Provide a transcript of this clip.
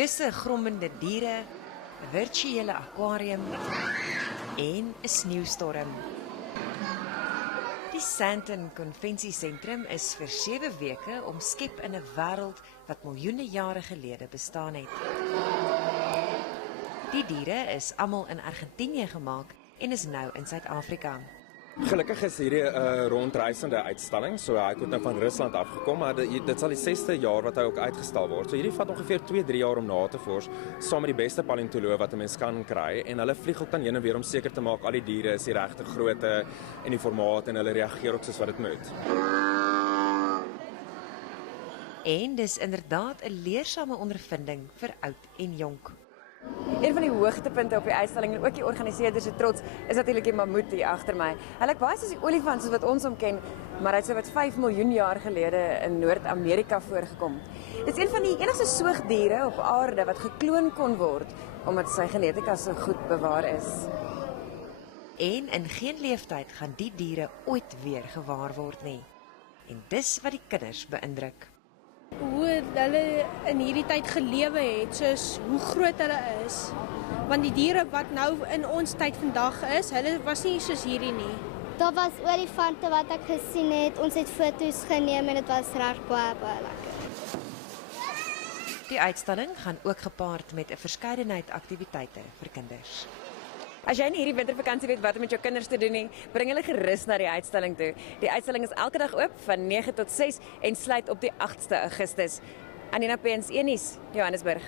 Misterieuse grommende diere, 'n virtuele aquarium en 'n sneeustorm. Die Sandton Konvensiesentrum is vir 7 weke omskep in 'n wêreld wat miljoene jare gelede bestaan het. Die diere is almal in Argentinië gemaak en is nou in Suid-Afrika. Gelukkig is hierdie 'n rondreisende uitstalling, so hy het nou van Rusland afgekom, maar dit sal die 6ste jaar wat hy ook uitgestal word. So hierdie vat ongeveer 2-3 jaar om na te vors, saam met die beste paleontoloë wat 'n mens kan kry, en hulle vlieg ook dan heen en weer om seker te maak al die diere is die regte grootte en die formaat en hulle reageer ook soos wat dit moet. En dis inderdaad 'n leersame ondervinding vir oud en jonk. Een van die hoogtepunte op die uitstalling en ook die organiseerders se trots is natuurlik die mammoet hier agter my. Hy lyk baie soos die olifant soos wat ons hom ken, maar hy het so wat 5 miljoen jaar gelede in Noord-Amerika voorgekom. Dit is een van die enigste soogdiere op aarde wat gekloon kon word omdat sy genetika so goed bewaar is. En in geen leeftyd gaan die diere ooit weer gewaar word nie. En dis wat die kinders beïndruk. Hoe hulle in hierdie tyd gelewe het, soos hoe groot hulle is. Want die diere wat nou in ons tyd vandag is, hulle was nie soos hierdie nie. Daar was olifante wat ek gesien het. Ons het foto's geneem en dit was reg baie lekker. Die uitstalling gaan ook gepaard met 'n verskeidenheid aktiwiteite vir kinders. As jy nie hierdie wintervakansie weet wat om met jou kinders te doen nie, bring hulle gerus na die uitstalling toe. Die uitstalling is elke dag oop van 9 tot 6 en sluit op die 8ste Augustus. Anina Pens, Enies, Johannesburg.